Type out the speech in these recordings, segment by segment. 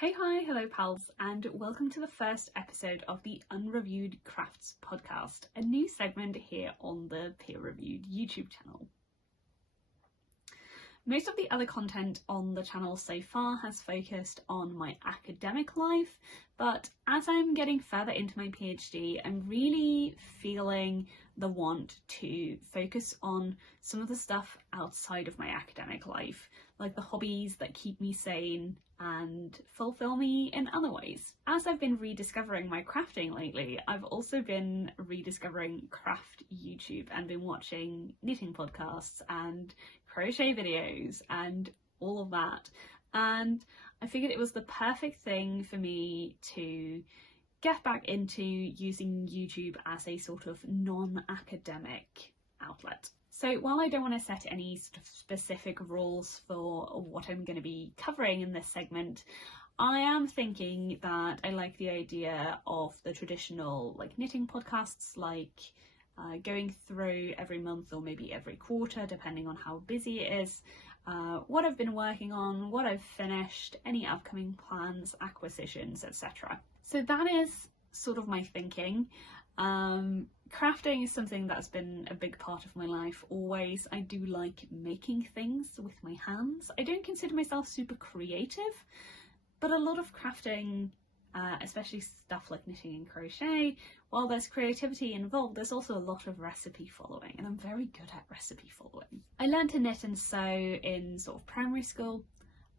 Hey, hi, hello pals, and welcome to the first episode of the Unreviewed Crafts podcast, a new segment here on the peer-reviewed YouTube channel. Most of the other content on the channel so far has focused on my academic life, but as I'm getting further into my PhD, I'm really feeling the want to focus on some of the stuff outside of my academic life, like the hobbies that keep me sane and fulfill me in other ways. As I've been rediscovering my crafting lately, I've also been rediscovering craft YouTube and been watching knitting podcasts and crochet videos and all of that. And I figured it was the perfect thing for me to get back into using YouTube as a sort of non-academic outlet. So while I don't want to set any sort of specific rules for what I'm going to be covering in this segment, I am thinking that I like the idea of the traditional knitting podcasts, going through every month or maybe every quarter, depending on how busy it is, what I've been working on, what I've finished, any upcoming plans, acquisitions, etc. So that is sort of my thinking. Crafting is something that's been a big part of my life always. I do like making things with my hands. I don't consider myself super creative, but a lot of crafting, especially stuff like knitting and crochet, while there's creativity involved, there's also a lot of recipe following, and I'm very good at recipe following. I learned to knit and sew in sort of primary school,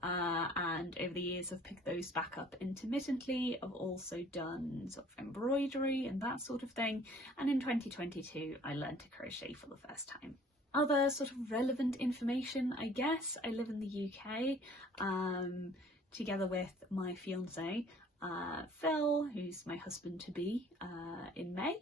and over the years I've picked those back up intermittently. I've also done sort of embroidery and that sort of thing, and in 2022 I learned to crochet for the first time. Other sort of relevant information, I guess, I live in the UK together with my fiance Phil, who's my husband-to-be in May,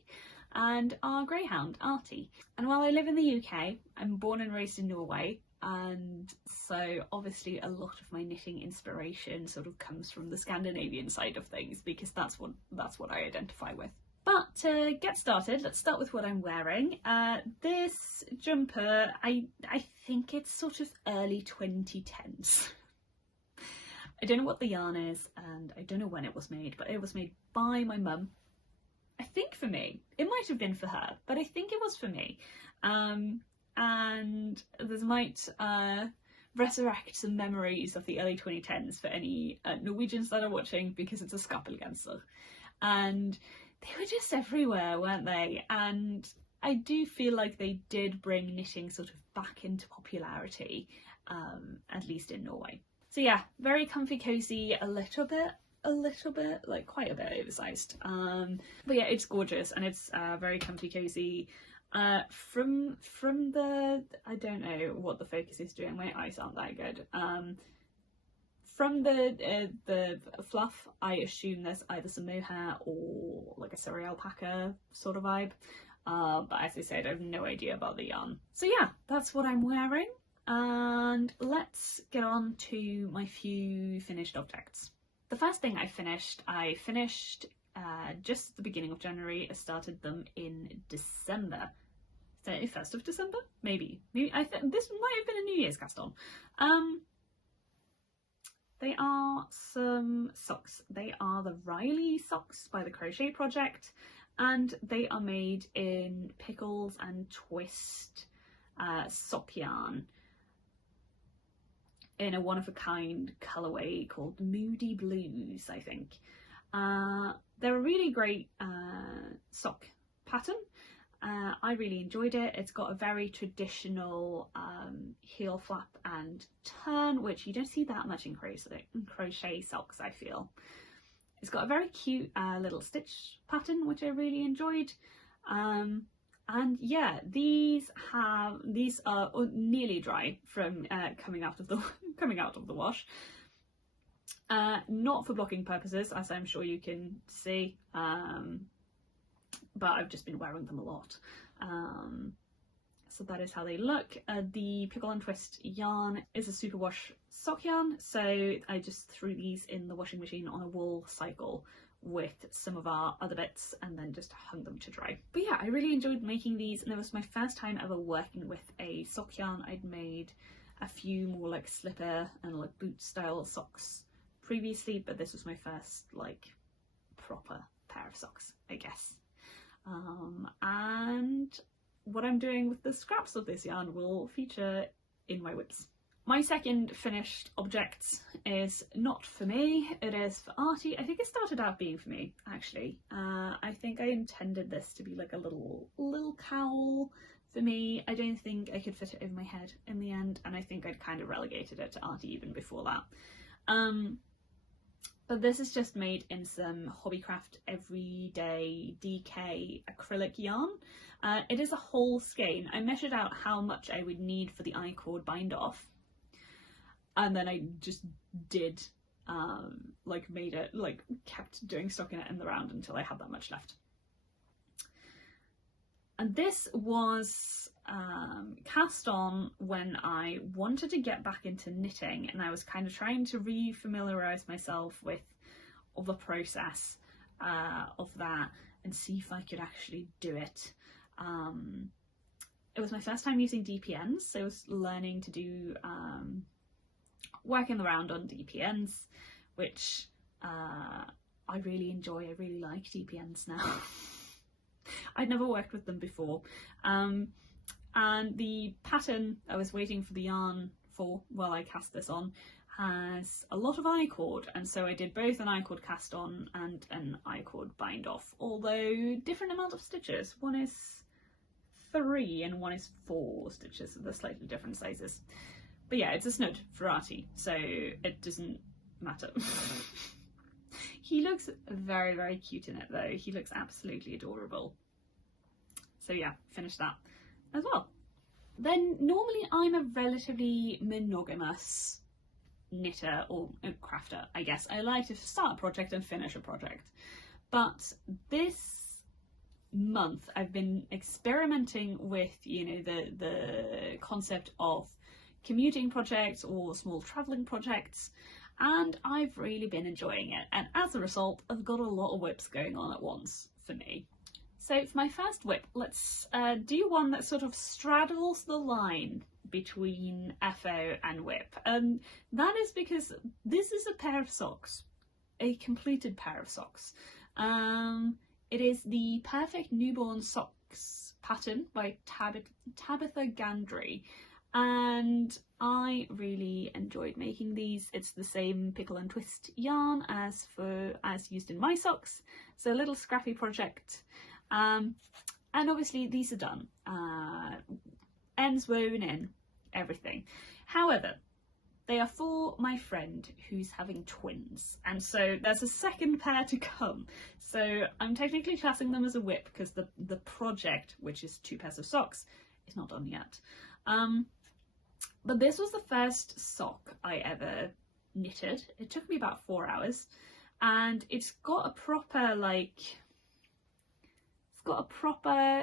and our greyhound Artie. And while I live in the UK, I'm born and raised in Norway, and so obviously a lot of my knitting inspiration sort of comes from the Scandinavian side of things, because that's what I identify with. But to get started, let's start with what I'm wearing. This jumper, I think it's sort of early 2010s. I don't know what the yarn is, and I don't know when it was made, but it was made by my mum. I think for me. It might have been for her, but I think it was for me. And this might resurrect some memories of the early 2010s for any Norwegians that are watching, because it's a skapelgenser. And they were just everywhere, weren't they? And I do feel like they did bring knitting sort of back into popularity, at least in Norway. So yeah, very comfy, cozy, a little bit, like quite a bit oversized. But yeah, it's gorgeous, and it's very comfy, cozy. From the, I don't know what the focus is doing, my eyes aren't that good. From the fluff, I assume there's either some mohair or like a surrey alpaca sort of vibe. But as I said, I have no idea about the yarn. So yeah, that's what I'm wearing. And let's get on to my few finished objects. The first thing I finished just at the beginning of January. I started them in December. Is that the 1st of December? Maybe. I think this might have been a New Year's cast on. They are some socks. They are the Riley socks by the Crochet Project, and they are made in pickles and twist sock yarn in a one-of-a-kind colourway called Moody Blues, I think. They're a really great sock pattern. I really enjoyed it. It's got a very traditional heel flap and turn, which you don't see that much in crochet socks, I feel. It's got a very cute little stitch pattern, which I really enjoyed. And yeah, these are nearly dry from coming out of the wash. Not for blocking purposes, as I'm sure you can see, but I've just been wearing them a lot. So that is how they look. The pickle and twist yarn is a superwash sock yarn, so I just threw these in the washing machine on a wool cycle with some of our other bits and then just hung them to dry. But yeah, I really enjoyed making these, and it was my first time ever working with a sock yarn. I'd made a few more like slipper and like boot style socks previously, but this was my first like proper pair of socks, I guess. And what I'm doing with the scraps of this yarn will feature in my whips. My second finished object is not for me, it is for Artie. I think it started out being for me, actually. I think I intended this to be like a little cowl for me. I don't think I could fit it over my head in the end, and I think I'd kind of relegated it to Artie even before that. But this is just made in some Hobbycraft Everyday DK acrylic yarn. It is a whole skein. I measured out how much I would need for the I-cord bind off, and then I just did, like made it, like kept doing stocking it in the round until I had that much left. And this was cast on when I wanted to get back into knitting, and I was kind of trying to re-familiarise myself with the process of that and see if I could actually do it. It was my first time using DPNs, so I was learning to do work in the round on DPNs, which I really enjoy. I really like DPNs now. I'd never worked with them before, and the pattern I was waiting for the yarn for while I cast this on has a lot of I-cord, and so I did both an I-cord cast on and an I-cord bind off, although different amount of stitches. One is 3 and one is 4 stitches, so they're slightly different sizes. But yeah, it's a snood for Artie, so it doesn't matter. He looks very, very cute in it though. He looks absolutely adorable. So yeah, finished that as well. Then normally I'm a relatively monogamous knitter or crafter, I guess. I like to start a project and finish a project. But this month I've been experimenting with, you know, the concept of commuting projects or small travelling projects, and I've really been enjoying it, and as a result I've got a lot of whips going on at once for me. So for my first whip, let's do one that sort of straddles the line between FO and whip, and that is because this is a pair of socks, a completed pair of socks. It is the Perfect Newborn Socks pattern by Tabitha Gandry, and I really enjoyed making these. It's the same pickle and twist yarn as used in my socks, so a little scrappy project. And obviously these are done, ends woven in, everything. However, they are for my friend who's having twins, and so there's a second pair to come. So I'm technically classing them as a whip because the project, which is 2 pairs of socks, is not done yet. But this was the first sock I ever knitted. It took me about 4 hours, and it's got a proper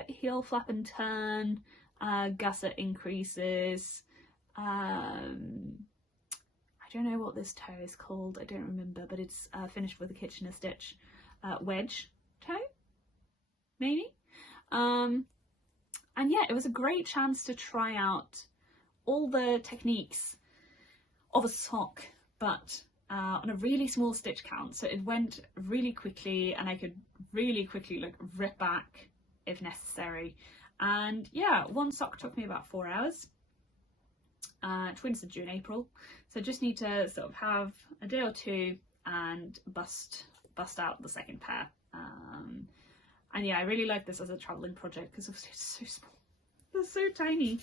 heel flap and turn, gusset increases. I don't know what this toe is called, I don't remember, but it's finished with a Kitchener stitch, wedge toe, maybe. And yeah, it was a great chance to try out all the techniques of a sock, but on a really small stitch count, so it went really quickly and I could really quickly like rip back if necessary. And yeah, one sock took me about 4 hours. Twins are due in April, so just need to sort of have a day or two and bust out the second pair. And yeah, I really like this as a travelling project because it's so small, they're so tiny.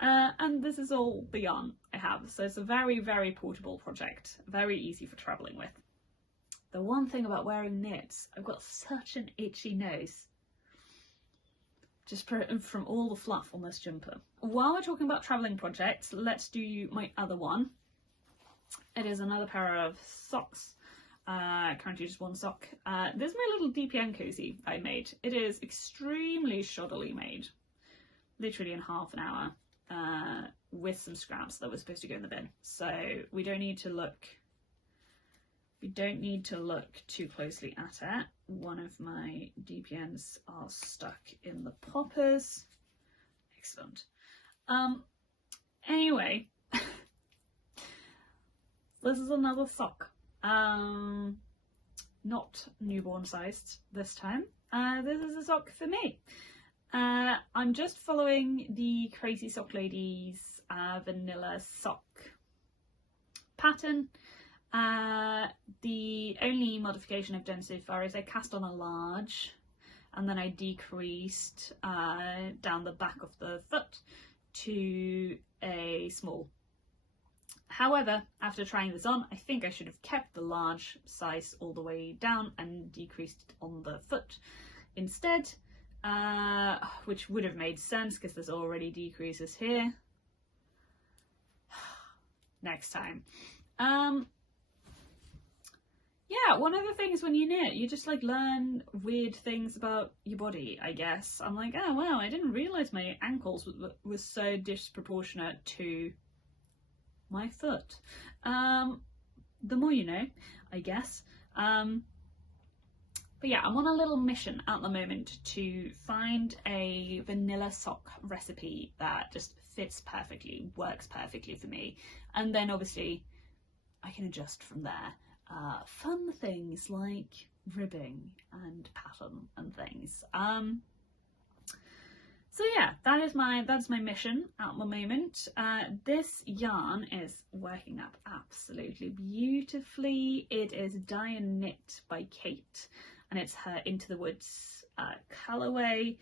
And this is all the yarn I have, so it's a very, very portable project, very easy for travelling with. The one thing about wearing knits, I've got such an itchy nose, just from all the fluff on this jumper. While we're talking about travelling projects, let's do my other one. It is another pair of socks, currently just one sock. This is my little DPN cozy I made. It is extremely shoddily made, literally in half an hour. With some scraps that were supposed to go in the bin, so we don't need to look too closely at it. One of my DPNs are stuck in the poppers. Excellent. Anyway, this is another sock Not newborn sized this time. This is a sock for me. I'm just following the Crazy Sock Ladies vanilla sock pattern. The only modification I've done so far is I cast on a large and then I decreased down the back of the foot to a small. However, after trying this on, I think I should have kept the large size all the way down and decreased it on the foot instead, which would have made sense because there's already decreases here. Next time. Yeah, one of the things when you knit, you just like learn weird things about your body, I guess. I'm like, oh wow, I didn't realise my ankles were so disproportionate to my foot. The more you know, I guess. But yeah, I'm on a little mission at the moment to find a vanilla sock recipe that just fits perfectly, works perfectly for me. And then obviously I can adjust from there. Fun things like ribbing and pattern and things. So yeah, that's my mission at the moment. This yarn is working up absolutely beautifully. It is Dye and Knit by Kate, and it's her Into the Woods colourway.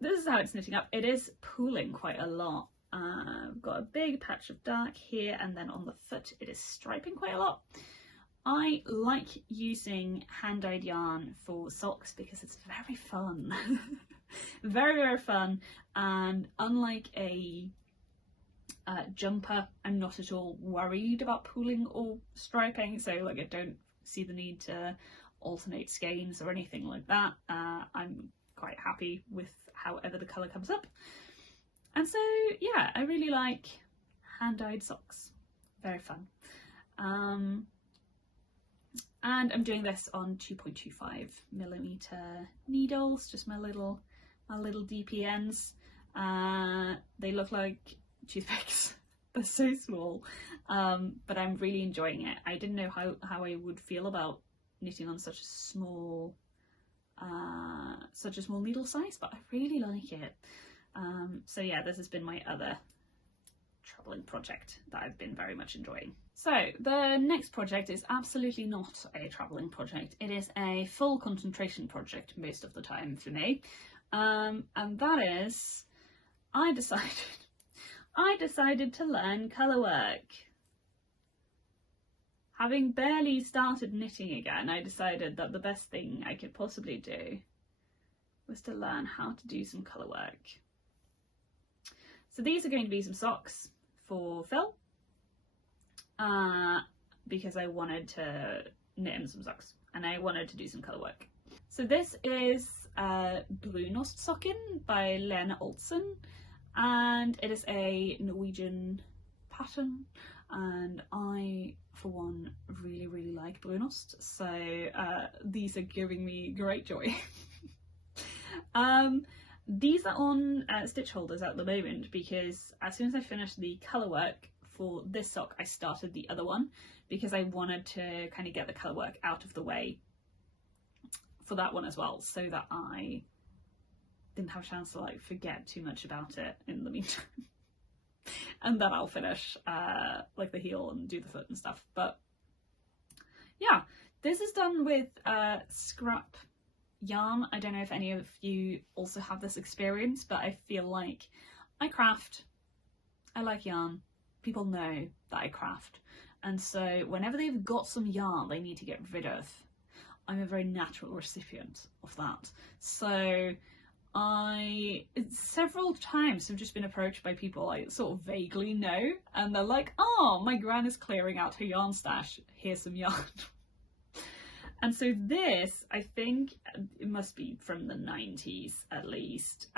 This is how it's knitting up. It is pooling quite a lot. I've got a big patch of dark here, and then on the foot it is striping quite a lot. I like using hand-dyed yarn for socks because it's very fun. Very, very fun, and unlike a jumper, I'm not at all worried about pooling or striping, so like I don't see the need to alternate skeins or anything like that. I'm quite happy with however the colour comes up. And so yeah, I really like hand-dyed socks. Very fun. And I'm doing this on 2.25mm needles, just my little DPNs. They look like toothpicks. They're so small, but I'm really enjoying it. I didn't know how I would feel about knitting on such a small needle size, but I really like it. So yeah, this has been my other travelling project that I've been very much enjoying. So the next project is absolutely not a travelling project. It is a full concentration project most of the time for me. And that is, I decided to learn colour work. Having barely started knitting again, I decided that the best thing I could possibly do was to learn how to do some colour work. So these are going to be some socks for Phil, because I wanted to knit him some socks and I wanted to do some colour work. So this is Brunost Sokken by Lena Olsen, and it is a Norwegian pattern, and I for one really like Brunost, so these are giving me great joy. These are on stitch holders at the moment because as soon as I finished the colour work for this sock, I started the other one because I wanted to kind of get the colour work out of the way for that one as well, so that I didn't have a chance to like forget too much about it in the meantime. And then I'll finish like the heel and do the foot and stuff. But yeah, this is done with scrap yarn. I don't know if any of you also have this experience, but I feel like I craft, I like yarn, people know that I craft, and so whenever they've got some yarn they need to get rid of, I'm a very natural recipient of that. So I several times have just been approached by people I sort of vaguely know, and they're like, oh, my gran is clearing out her yarn stash, here's some yarn. And so this, I think it must be from the 90s at least.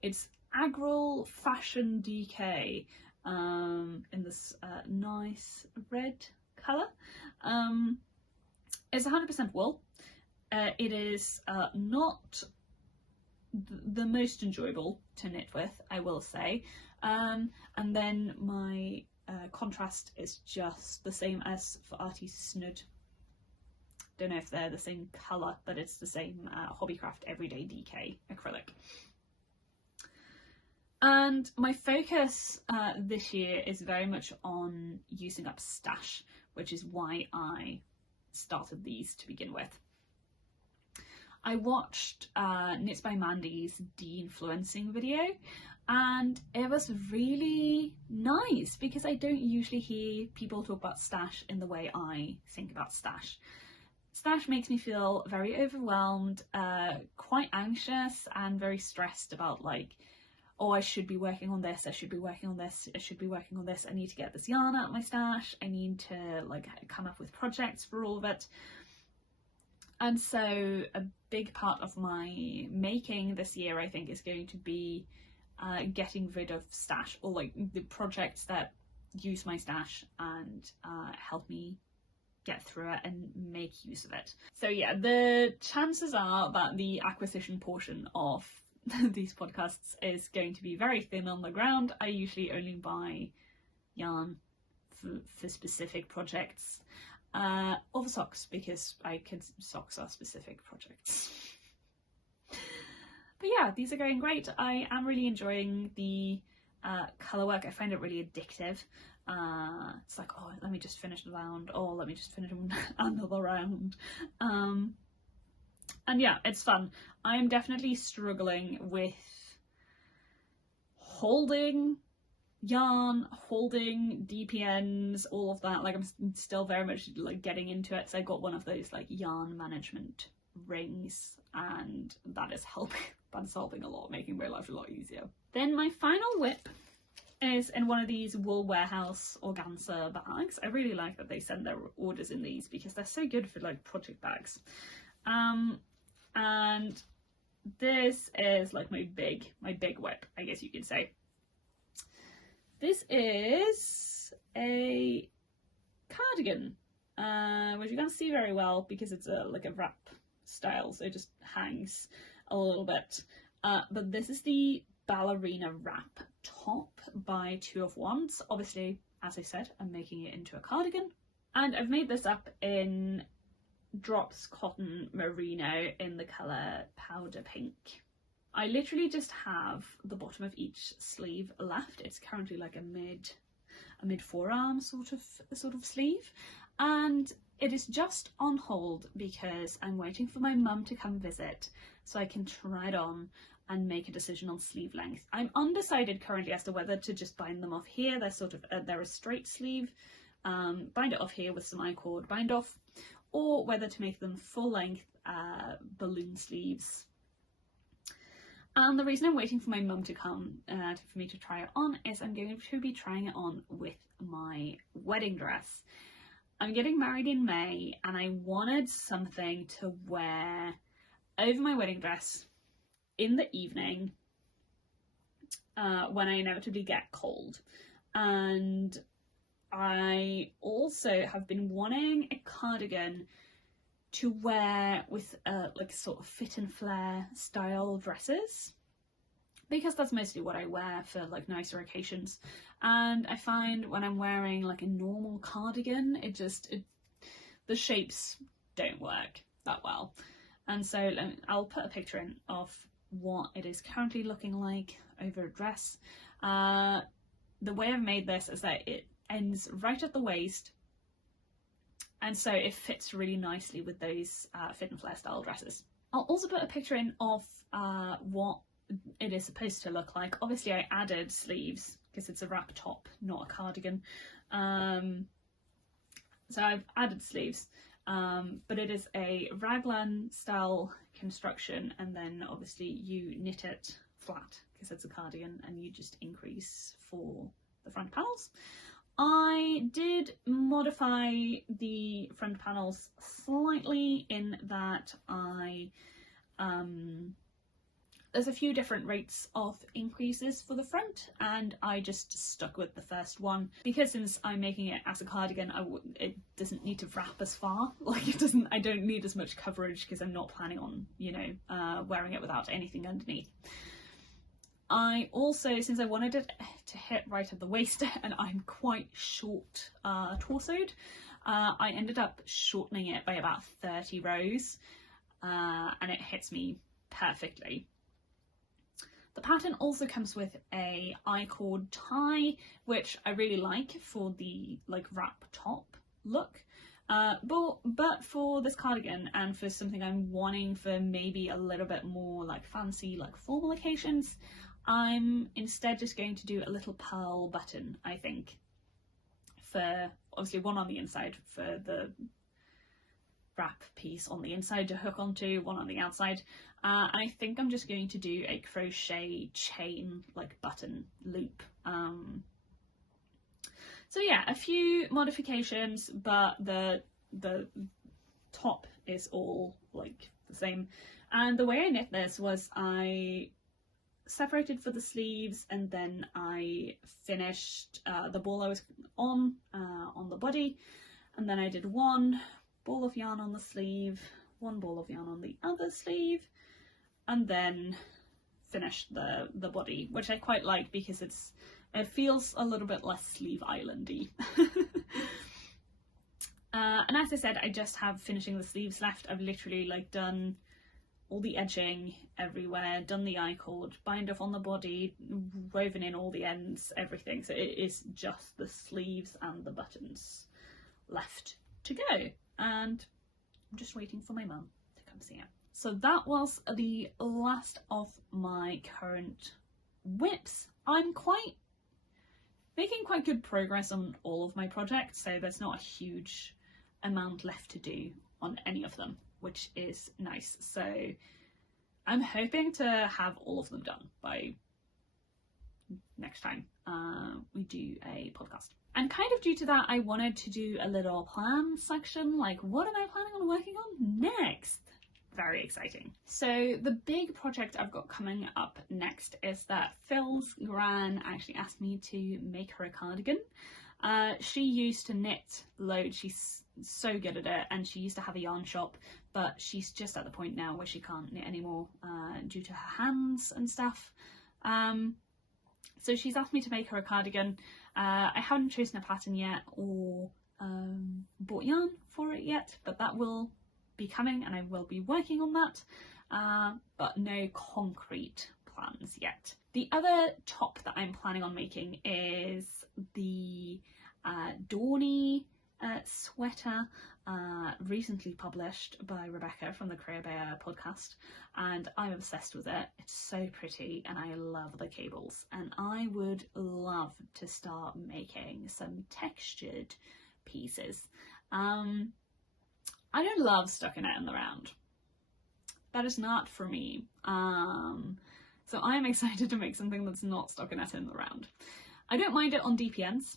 It's Agril Fashion DK in this nice red colour. It's 100% wool. It is not the most enjoyable to knit with, I will say. And then my contrast is just the same as for Artiste Snud. Don't know if they're the same colour, but it's the same Hobbycraft Everyday DK acrylic. And my focus this year is very much on using up stash, which is why I started these to begin with. I watched Knits by Mandy's de-influencing video, and it was really nice because I don't usually hear people talk about stash in the way I think about stash. Stash makes me feel very overwhelmed, quite anxious and very stressed about like, oh, I should be working on this, I should be working on this, I should be working on this, I need to get this yarn out of my stash, I need to like come up with projects for all of it. And so a big part of my making this year, I think, is going to be getting rid of stash, or like the projects that use my stash and help me get through it and make use of it. So yeah, the chances are that the acquisition portion of these podcasts is going to be very thin on the ground. I usually only buy yarn for specific projects. Or for socks, because socks are specific projects. But yeah, these are going great. I am really enjoying the colour work. I find it really addictive. It's like, oh, let me just finish the round, or let me just finish another round. And yeah, it's fun. I'm definitely struggling with holding yarn, holding DPNs, all of that. Like, I'm still very much like getting into it. So I got one of those like yarn management rings, and that is helping a lot, making my life a lot easier. Then my final whip is in one of these Wool Warehouse organza bags. I really like that they send their orders in these because they're so good for like project bags. And this is like my big whip, I guess you could say. This is a cardigan, which you can't see very well because it's like a wrap style, so it just hangs a little bit. But this is the Ballerina Wrap top by 2 of Wands. Obviously, as I said, I'm making it into a cardigan, and I've made this up in Drops Cotton Merino in the colour Powder Pink. I literally just have the bottom of each sleeve left. It's currently like a mid forearm sort of sleeve, and it is just on hold because I'm waiting for my mum to come visit so I can try it on and make a decision on sleeve length. I'm undecided currently as to whether to just bind them off here. They're a straight sleeve, bind it off here with some I-cord bind off, or whether to make them full length balloon sleeves. And the reason I'm waiting for my mum to come for me to try it on is I'm going to be trying it on with my wedding dress. I'm getting married in May, and I wanted something to wear over my wedding dress in the evening when I inevitably get cold. And I also have been wanting a cardigan to wear with like sort of fit and flare style dresses, because that's mostly what I wear for like nicer occasions. And I find when I'm wearing like a normal cardigan, the shapes don't work that well. And so I'll put a picture in of what it is currently looking like over a dress. The way I've made this is that it ends right at the waist, and so it fits really nicely with those fit and flare style dresses. I'll also put a picture in of what it is supposed to look like. Obviously I added sleeves because it's a wrap top, not a cardigan. So I've added sleeves, but it is a raglan style construction, and then obviously you knit it flat because it's a cardigan, and you just increase for the front panels. I did modify the front panels slightly in that there's a few different rates of increases for the front, and I just stuck with the first one because since I'm making it as a cardigan, it doesn't need to wrap as far. Like I don't need as much coverage because I'm not planning on, wearing it without anything underneath. I also, since I wanted it to hit right at the waist and I'm quite short torsoed, I ended up shortening it by about 30 rows and it hits me perfectly. The pattern also comes with a I-cord tie, which I really like for the like wrap top look. But for this cardigan and for something I'm wanting for maybe a little bit more like fancy, like formal occasions, I'm instead just going to do a little pearl button, I think, for obviously one on the inside for the wrap piece on the inside to hook onto, one on the outside. I think I'm just going to do a crochet chain like button loop. So yeah, a few modifications, but the top is all like the same. And the way I knit this was I separated for the sleeves and then I finished the ball I was on the body, and then I did one ball of yarn on the sleeve, one ball of yarn on the other sleeve, and then finished the body, which I quite like because it feels a little bit less sleeve islandy. And as I said, I just have finishing the sleeves left. I've literally like done all the edging everywhere, done the I-cord, bind off on the body, woven in all the ends, everything. So it is just the sleeves and the buttons left to go. And I'm just waiting for my mum to come see it. So that was the last of my current whips. I'm making quite good progress on all of my projects, so there's not a huge amount left to do on any of them, which is nice. So I'm hoping to have all of them done by next time we do a podcast. And kind of due to that, I wanted to do a little plan section, like what am I planning on working on next? Very exciting. So the big project I've got coming up next is that Phil's gran actually asked me to make her a cardigan. She used to knit loads, she's so good at it, and she used to have a yarn shop, but she's just at the point now where she can't knit anymore due to her hands and stuff. So she's asked me to make her a cardigan. I haven't chosen a pattern yet or bought yarn for it yet, but that will be coming and I will be working on that, but no concrete plans yet. The other top that I'm planning on making is the Dawny sweater, recently published by Rebecca from the Career Bear podcast, and I'm obsessed with it. It's so pretty and I love the cables, and I would love to start making some textured pieces. I don't love stockinette in the round. That is not for me. So I am excited to make something that's not stockinette in the round. I don't mind it on DPNs.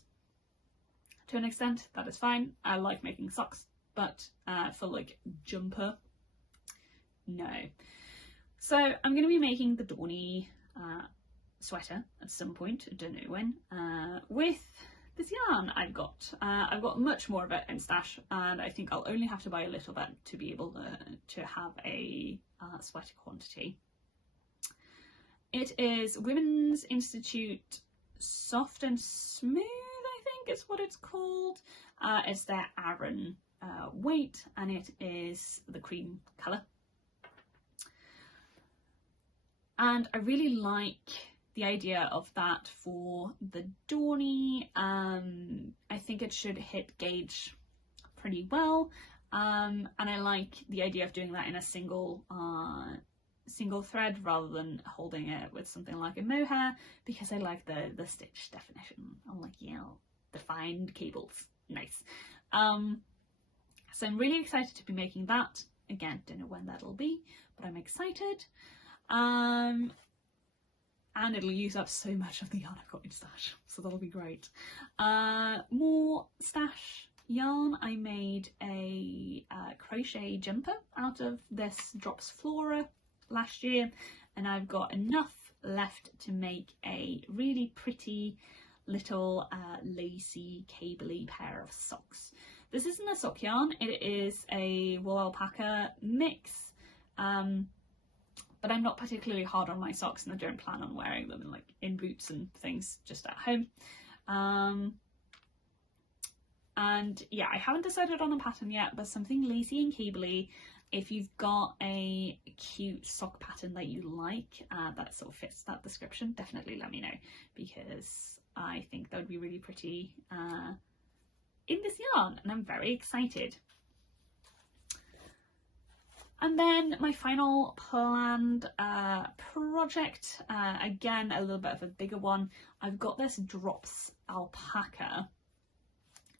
To an extent, that is fine. I like making socks, but for like jumper, no. So I'm going to be making the Dawny sweater at some point, I don't know when, with this yarn I've got. I've got much more of it in stash, and I think I'll only have to buy a little bit to be able to have a sweater quantity. It is Women's Institute Soft and Smooth, I think is what it's called. It's their Aran weight, and it is the cream colour. And I really like the idea of that for the Dawny. I think it should hit gauge pretty well, and I like the idea of doing that in a single thread rather than holding it with something like a mohair, because I like the stitch definition. I'm like, yeah, defined cables, nice. So I'm really excited to be making that. Again, don't know when that'll be, but I'm excited. And it'll use up so much of the yarn I've got in stash, so that'll be great. More stash yarn. I made a crochet jumper out of this Drops Flora last year, and I've got enough left to make a really pretty little lacy cabley pair of socks. This isn't a sock yarn, it is a wool alpaca mix, but I'm not particularly hard on my socks, and I don't plan on wearing them in boots and things just at home. And yeah, I haven't decided on a pattern yet, but something lacy and cabley. If you've got a cute sock pattern that you like that sort of fits that description, definitely let me know, because I think that would be really pretty in this yarn, and I'm very excited. And then my final planned project, again a little bit of a bigger one. I've got this Drops alpaca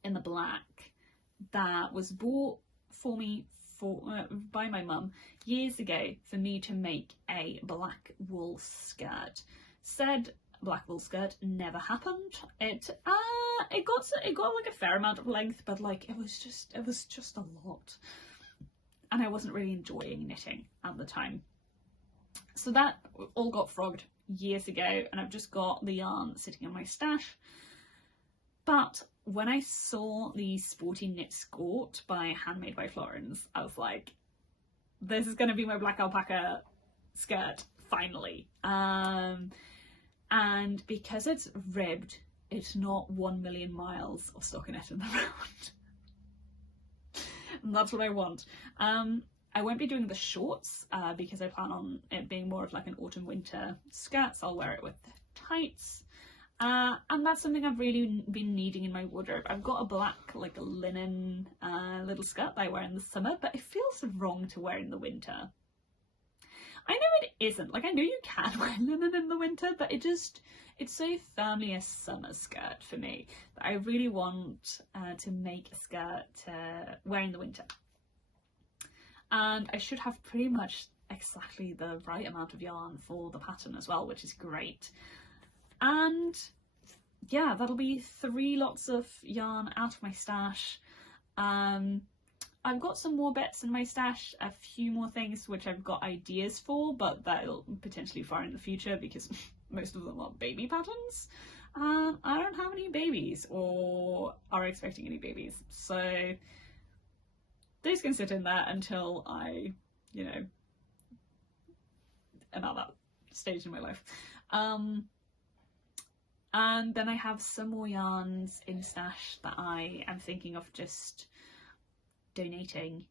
in the black that was bought for me by my mum years ago for me to make a black wool skirt. Said black wool skirt never happened. It got like a fair amount of length, but like it was just a lot, and I wasn't really enjoying knitting at the time. So that all got frogged years ago, and I've just got the yarn sitting in my stash. But when I saw the Sporty Knit Skirt by Handmade by Florence, I was like, this is going to be my black alpaca skirt, finally. And because it's ribbed, it's not 1 million miles of stockinette in the round. And that's what I want. I won't be doing the shorts because I plan on it being more of like an autumn winter skirt, so I'll wear it with tights. And that's something I've really been needing in my wardrobe. I've got a black like linen little skirt that I wear in the summer, but it feels wrong to wear in the winter. I know it isn't, like I know you can wear linen in the winter, but it's so firmly a summer skirt for me that I really want to make a skirt to wear in the winter. And I should have pretty much exactly the right amount of yarn for the pattern as well, which is great. And yeah, that'll be 3 lots of yarn out of my stash. I've got some more bits in my stash, a few more things which I've got ideas for, but that'll potentially far in the future because most of them are baby patterns. I don't have any babies or are expecting any babies, so those can sit in there until I, am at that stage in my life. And then I have some more yarns in stash that I am thinking of just donating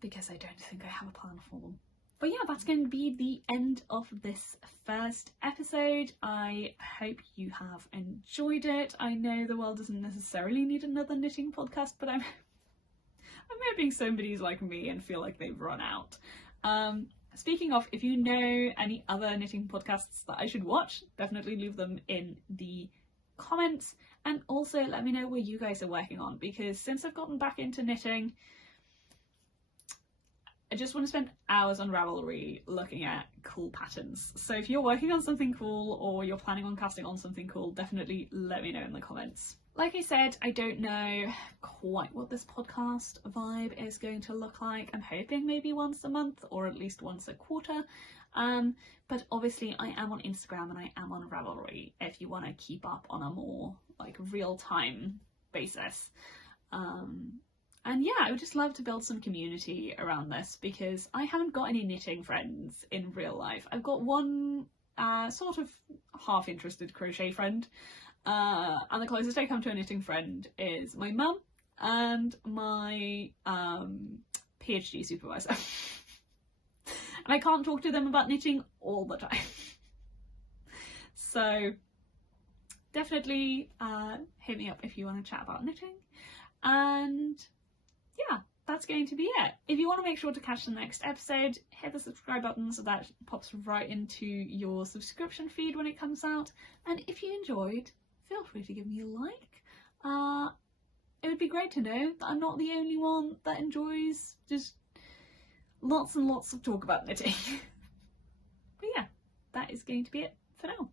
because I don't think I have a plan for them. But yeah, that's going to be the end of this first episode. I hope you have enjoyed it. I know the world doesn't necessarily need another knitting podcast, but I'm hoping somebody's like me and feel like they've run out. Speaking of, if you know any other knitting podcasts that I should watch, definitely leave them in the comments, and also let me know what you guys are working on, because since I've gotten back into knitting, I just want to spend hours on Ravelry looking at cool patterns. So if you're working on something cool or you're planning on casting on something cool, definitely let me know in the comments. Like I said, I don't know quite what this podcast vibe is going to look like. I'm hoping maybe once a month or at least once a quarter. But obviously I am on Instagram and I am on Ravelry if you want to keep up on a more like real-time basis. And yeah, I would just love to build some community around this because I haven't got any knitting friends in real life. I've got one sort of half-interested crochet friend. And the closest I come to a knitting friend is my mum and my PhD supervisor. And I can't talk to them about knitting all the time. So definitely hit me up if you want to chat about knitting. And yeah, that's going to be it. If you want to make sure to catch the next episode, hit the subscribe button so that pops right into your subscription feed when it comes out. And if you enjoyed, feel free to give me a like. It would be great to know that I'm not the only one that enjoys just lots and lots of talk about knitting. But yeah, that is going to be it for now.